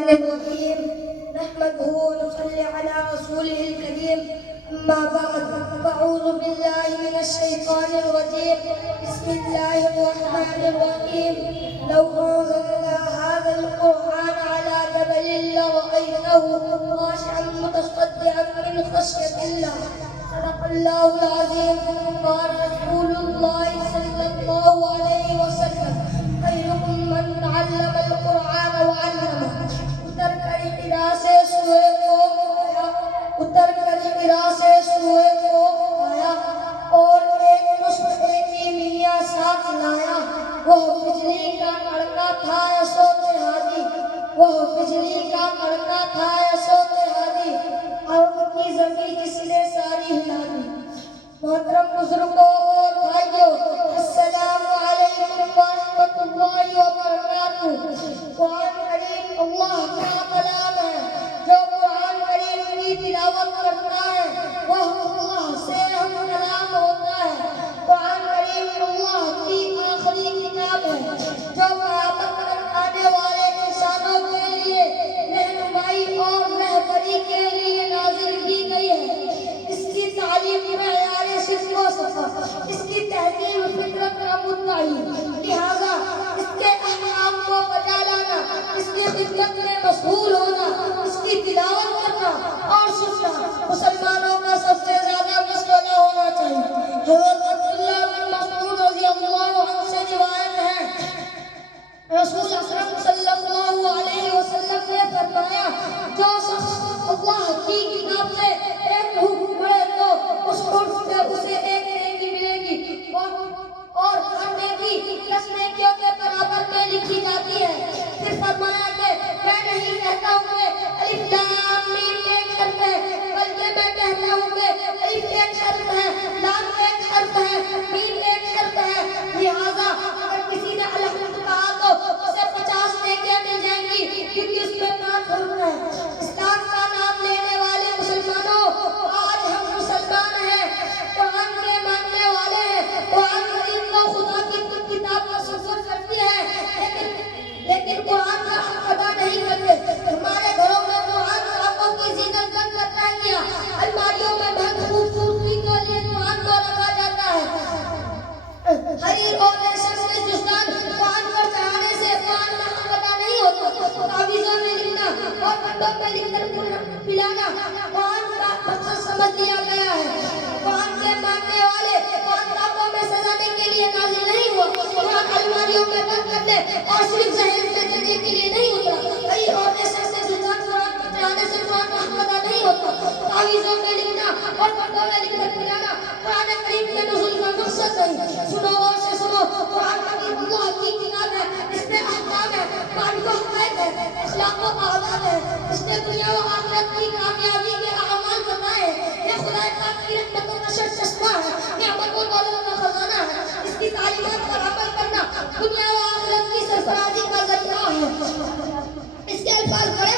الرحيم نحمده ونصلي على رسوله الكريم أما بعد فأعوذ بالله من الشيطان الرجيم بسم الله الرحمن الرحيم لو أنزلنا هذا القرآن على جبل لرأيته خاشعا متصدعا من خشية الله صدق الله العظيم قال رسول الله صلى الله عليه وسلم خيركم من تعلم القرآن وعلمه اتر کر ہرا سے سوئے کو آیا اتر کر ہرا سے سوئے کو آیا اور ایک نسخے کی میاں ساتھ لایا وہ بجلی کا کڑکا تھا صوت ہادی وہ بجلی کا کڑکا تھا صوت ہادی عرب کی زمین جس نے ساری ہلا دی محترم بزرگوں اور بھائیوں السلام علیکم ورحمۃ اللہ وبرکاتہ قرآن کریم اللہ کا کلام ہے جو قرآن کریم کی تلاوت کرتا ہے وہ اللہ سے ہم کلام ہوتا ہے قرآن کریم اللہ کی آخری کتاب ہے جو قیامت تک آنے والے انسانوں کے لیے رہنمائی اور رہبری کے لیے نازل کی گئی ہے اس کی تعلیم معیار صدق و صفا اس کی تہذیب فطرت کا مدعی لہذا اس کے احکام کو بجا لانا اس کی خدمت میں مشغول ہونا اس کی تلاوت کرنا اور سننا مسلمانوں کا سب سے زیادہ مشغلہ ہونا چاہیے حضرت عبداللہ بن مسعود رضی اللہ عنہ سے روایت ہے رسول اکرم صلی اللہ علیہ وسلم نے فرمایا جو شخص اللہ کی کتاب سے ایک حکم پڑھے تو اس حرف سے اسے ایک نیکی ملے گی اور ہر نیکی 10 نیکیوں کے برابر میں لکھی جاتی ہے پھر فرمایا کہ میں نہیں کہتا ہوں کہ الف لام میم ایک حرف ہے بلکہ میں کہتا ہوں کہ الف ایک حرف ہے لام ایک حرف ہے میم ایک حرف ہے لہذا اگر کسی نے الحمد کہا تو اسے 50 نیکیاں مل جائیں گی کیونکہ اس میں 5 حرف ہیں اسلام کا نام لینے والے مسلمانوں آج ہم مسلمان ہیں قرآن کے ماننے والے ہیں قرآن کریم کو خدا کی کتاب کا تصور کرتی ہے لیکن قرآن کا حق ادا نہیں کرتے ہمارے گھروں میں قرآن کتابوں کی زینت بن کر رہ گیا الماریوں میں بہت خوبصورتی کے لیے قرآن کو رکھا جاتا ہے حریر اور ریشم کے جزدان قرآن پر چڑھانے سے قرآن کا حق ادا نہیں ہوتا تعویذوں میں لکھنا اور کنڈوں میں لکھ کر پلانا قرآن کا مقصد سمجھ لیا گیا ہے قرآن کے ماننے والے قرآن کتابوں میں سجانے کے لیے نازل نہیں ہوا قرآن الماریوں میں بند کرنے اور صرف ظاہر میں دینے کے لیے نہیں ہوتا حریر اور ریشم سے جزدان قرآن پر چڑھانے سے قرآن کا حق ادا نہیں ہوتا تعویذوں میں لکھنا اور کنڈوں میں لکھ کر پلانا قرآن کریم کے نزول کا مقصد نہیں سنو اور سے سنو قرآن کریم اللہ کی کتاب ہے اس میں احکام ہے معرفت و حقائق ہے اخلاق و آداب ہے اس نے دنیا و آخرت کی کامیابی کے اعمال بتائے ہیں یہ خدا پاک کی رحمتوں کا چشمہ ہے نعمت و دولت کا خزانہ ہے اس کی تعلیمات پر عمل کرنا دنیا و آخرت کی سرفرازی کا ذریعہ ہے اس کے الفاظ بڑے